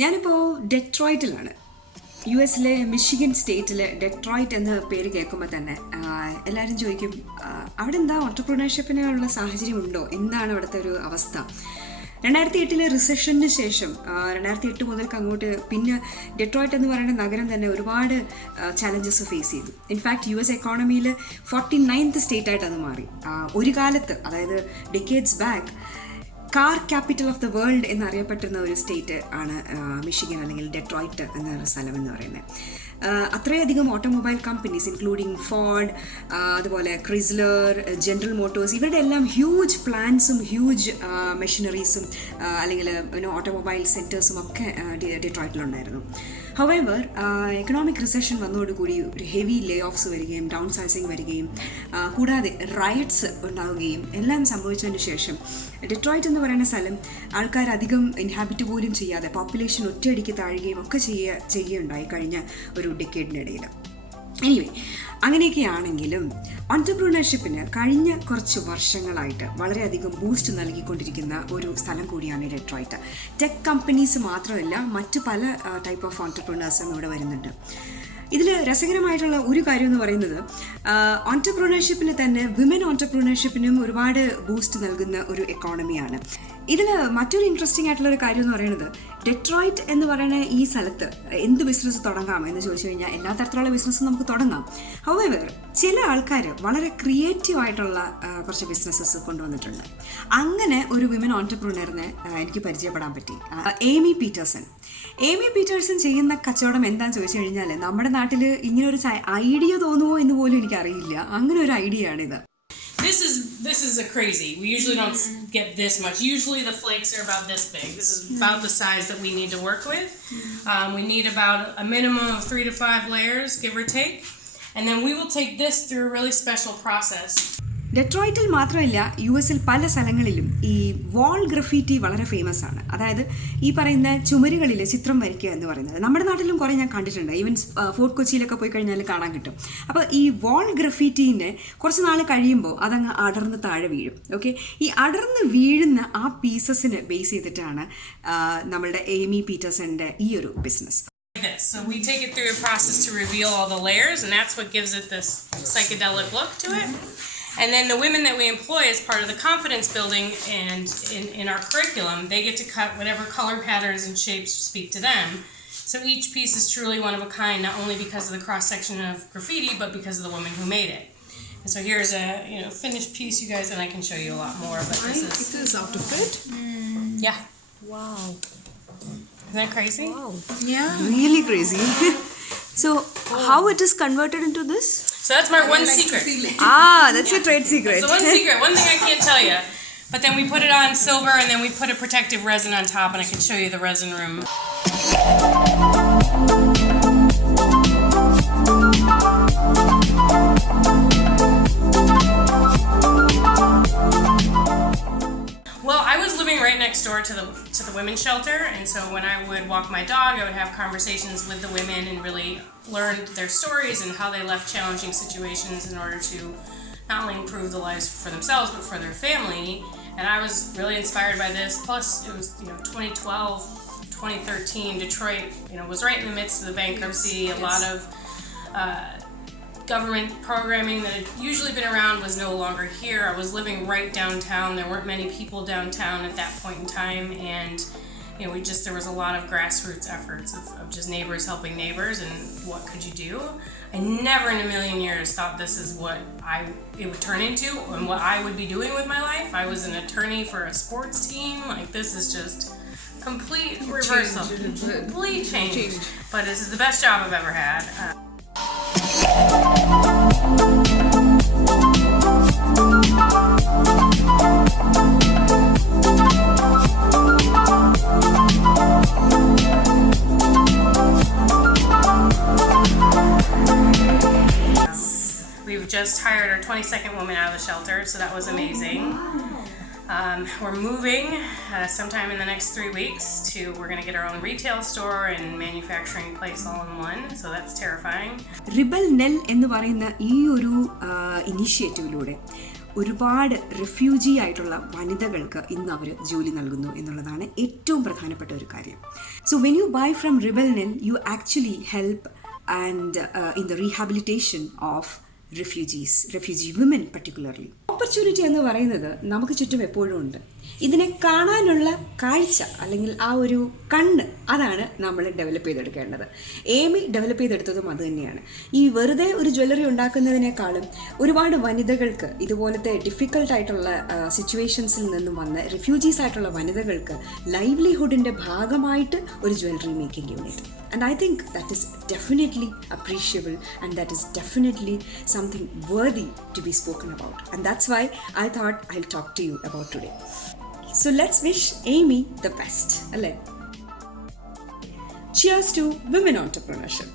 ഞാനിപ്പോൾ ഡെട്രോയിറ്റിലാണ്. US-ലെ മിഷിഗൻ സ്റ്റേറ്റിലെ ഡെട്രോയിറ്റ് എന്ന പേര് കേൾക്കുമ്പോൾ തന്നെ എല്ലാവരും ചോദിക്കും, അവിടെ എന്താ ഓൺട്രപ്രണർഷിപ്പിനുള്ള സാഹചര്യം ഉണ്ടോ, എന്താണ് അവിടുത്തെ ഒരു അവസ്ഥ? 2008 റിസഷന് ശേഷം 2008 മുതൽക്ക് അങ്ങോട്ട് പിന്നെ ഡെട്രോയിറ്റ് എന്ന് പറയുന്ന നഗരം തന്നെ ഒരുപാട് ചാലഞ്ചസ് ഫേസ് ചെയ്തു. ഇൻഫാക്ട് US എക്കോണമിയിൽ 49th സ്റ്റേറ്റായിട്ട് അത് മാറി. ഒരു കാലത്ത്, അതായത് decades back, car capital of the world എന്നറിയപ്പെട്ടിരുന്ന ഒരു സ്റ്റേറ്റ് ആണ് മിഷിഗൻ അല്ലെങ്കിൽ ഡെട്രോയിറ്റ് എന്ന സ്ഥലം എന്ന് പറയുന്നത്. അത്രയധികം ഓട്ടോമൊബൈൽ കമ്പനീസ് ഇൻക്ലൂഡിങ് ഫോർഡ്, അതുപോലെ ക്രിസ്ലർ, ജനറൽ മോട്ടോഴ്സ്, ഇവരുടെ എല്ലാം ഹ്യൂജ് പ്ലാന്റ്സും ഹ്യൂജ് മെഷീനറീസും അല്ലെങ്കിൽ ഓട്ടോമൊബൈൽ സെൻറ്റേഴ്സും ഒക്കെ ഡെട്രോയിറ്റിലുണ്ടായിരുന്നു. ഹൗവെവർ എക്കണോമിക് റിസഷൻ വന്നതോടുകൂടി ഒരു ഹെവി ലേ ഓഫ്സ് വരികയും ഡൗൺ സൈസിങ് വരികയും കൂടാതെ റയറ്റ്സ് ഉണ്ടാവുകയും എല്ലാം സംഭവിച്ചതിന് ശേഷം ഡെട്രോയിറ്റ് എന്ന് പറയുന്ന സ്ഥലം ആൾക്കാർ അധികം ഇൻഹാബിറ്റ് പോലും ചെയ്യാതെ പോപ്പുലേഷൻ ഒറ്റയടിക്ക് താഴുകയും ഒക്കെ ചെയ്യുകയുണ്ടായി കഴിഞ്ഞ ഒരു ഡിക്കേഡിനിടയിൽ. എനിവേ, അങ്ങനെയൊക്കെയാണെങ്കിലും ഓൺട്രപ്രണർഷിപ്പിന് കഴിഞ്ഞ കുറച്ച് വർഷങ്ങളായിട്ട് വളരെയധികം ബൂസ്റ്റ് നൽകിക്കൊണ്ടിരിക്കുന്ന ഒരു സ്ഥലം കൂടിയാണ് ഡെട്രോയിറ്റ്. ടെക് കമ്പനീസ് മാത്രമല്ല, മറ്റ് പല ടൈപ്പ് ഓഫ് ഓൺട്രപ്രണേഴ്സും ഇവിടെ വരുന്നുണ്ട്. ഇതിൽ രസകരമായിട്ടുള്ള ഒരു കാര്യം എന്ന് പറയുന്നത്, ഓൺട്രപ്രണർഷിപ്പിന് തന്നെ വിമൻ ഓൺട്രപ്രണർഷിപ്പിനും ഒരുപാട് ബൂസ്റ്റ് നൽകുന്ന ഒരു എക്കോണമിയാണ്. ഇതിൽ മറ്റൊരു ഇൻട്രസ്റ്റിംഗ് ആയിട്ടുള്ള ഒരു കാര്യം എന്ന് പറയുന്നത്, ഡെട്രോയിറ്റ് എന്ന് പറയുന്ന ഈ സ്ഥലത്ത് എന്ത് ബിസിനസ് തുടങ്ങാം എന്ന് ചോദിച്ചു കഴിഞ്ഞാൽ എല്ലാ തരത്തിലുള്ള ബിസിനസ്സും നമുക്ക് തുടങ്ങാം. ഹൗവെവർ ചില ആൾക്കാർ വളരെ ക്രിയേറ്റീവ് ആയിട്ടുള്ള കുറച്ച് ബിസിനസ്സസ് കൊണ്ടുവന്നിട്ടുണ്ട്. അങ്ങനെ ഒരു വിമൻ ഓൺട്രപ്രണറിനെ എനിക്ക് പരിചയപ്പെടാൻ പറ്റി. ഏമി പീറ്റേഴ്സൺ ചെയ്യുന്ന കച്ചവടം എന്താണെന്ന് ചോദിച്ചു കഴിഞ്ഞാൽ, നമ്മുടെ നാട്ടിൽ ഇങ്ങനൊരു ഐഡിയ തോന്നുമോ എന്ന് പോലും എനിക്കറിയില്ല. അങ്ങനെ ഒരു ഐഡിയ ആണിത്. This is a crazy. We usually don't get this much. Usually the flakes are about this big. This is about the size that we need to work with. We need about a minimum of 3 to 5 layers, give or take. And then we will take this through a really special process. ഡെട്രോയിറ്റിൽ മാത്രമല്ല, US-ൽ പല സ്ഥലങ്ങളിലും ഈ വാൾ ഗ്രഫീറ്റി വളരെ ഫേമസ് ആണ്. അതായത് ഈ പറയുന്ന ചുമരുകളിൽ ചിത്രം വരയ്ക്കുക എന്ന് പറയുന്നത് നമ്മുടെ നാട്ടിലും കുറേ ഞാൻ കണ്ടിട്ടുണ്ട്. ഈവൻ ഫോർട്ട് കൊച്ചിയിലൊക്കെ പോയി കഴിഞ്ഞാൽ കാണാൻ കിട്ടും. അപ്പോൾ ഈ വാൾ ഗ്രഫീറ്റീനെ കുറച്ച് നാൾ കഴിയുമ്പോൾ അതങ്ങ് അടർന്ന് താഴെ വീഴും. ഓക്കെ, ഈ അടർന്ന് വീഴുന്ന ആ പീസസിനെ ബേസ് ചെയ്തിട്ടാണ് നമ്മളുടെ ഏമി പീറ്റേഴ്സൻ്റെ ഈ ഒരു business. So we take it through a process to reveal all the layers, and that's what gives it this psychedelic look to it. And then the women that we employ as part of the confidence building and in our curriculum, they get to cut whatever color patterns and shapes speak to them. So each piece is truly one of a kind, not only because of the cross-section of graffiti, but because of the woman who made it. And so here's a finished piece, you guys, and I can show you a lot more. But it is out of it. Yeah. Wow. Isn't that crazy? Wow. Yeah. Really crazy. So how it is converted into this? So that's my one secret. That's your trade secret. So one secret, one thing I can't tell you. But then we put it on silver and then we put a protective resin on top, and I can show you the resin room. Well, I was living right next door to the women's shelter, and so when I would walk my dog, I would have conversations with the women and really learn their stories and how they left challenging situations in order to not only improve the lives for themselves but for their family. And I was really inspired by this. Plus, it was 2012, 2013. Detroit, was right in the midst of the bankruptcy. A lot of government programming that had usually been around was no longer here. I was living right downtown. There weren't many people downtown at that point in time, and there was a lot of grassroots efforts of just neighbors helping neighbors, and what could you do? I never in a million years thought this is what it would turn into and what I would be doing with my life. I was an attorney for a sports team. Like, this is just complete reversal. Complete change. But this is the best job I've ever had. We've just hired our 22nd woman out of the shelter, so that was amazing. We're moving sometime in the next 3 weeks we're going to get our own retail store and manufacturing place all in one, so that's terrifying. Nell എന്ന് പറയുന്ന ഈ ഒരു ഇനിഷ്യേറ്റീവിലൂടെ ഒരുപാട് റിഫ്യൂജി ആയിട്ടുള്ള വനിതകൾക്ക് ഇന്ന് അവർ ജോലി നൽകുന്നു എന്നുള്ളതാണ് ഏറ്റവും പ്രധാനപ്പെട്ട ഒരു കാര്യം. So when you buy from rebel nell you actually help and in the rehabilitation of refugee women particularly. Opportunity എന്ന് പറയുന്നത് നമുക്ക് ചുറ്റും എപ്പോഴും ഉണ്ട്. ഇതിനെ കാണാനുള്ള കാഴ്ച അല്ലെങ്കിൽ ആ ഒരു കണ്ണ്, അതാണ് നമ്മൾ ഡെവലപ്പ് ചെയ്തെടുക്കേണ്ടത്. ഏമി ഡെവലപ്പ് ചെയ്തെടുത്തതും അത് തന്നെയാണ്. ഈ വെറുതെ ഒരു ജ്വല്ലറി ഉണ്ടാക്കുന്നതിനേക്കാളും ഒരുപാട് വനിതകൾക്ക്, ഇതുപോലത്തെ ഡിഫിക്കൽട്ടായിട്ടുള്ള സിറ്റുവേഷൻസിൽ നിന്നും വന്ന് റിഫ്യൂജീസ് ആയിട്ടുള്ള വനിതകൾക്ക് ലൈവ്ലിഹുഡിൻ്റെ ഭാഗമായിട്ട് ഒരു jewellery making unit. And I think that is definitely appreciable, and that is definitely something worthy to be spoken about. And that's why I thought I'll talk to you about today. So let's wish Amy the best. Cheers to women entrepreneurship.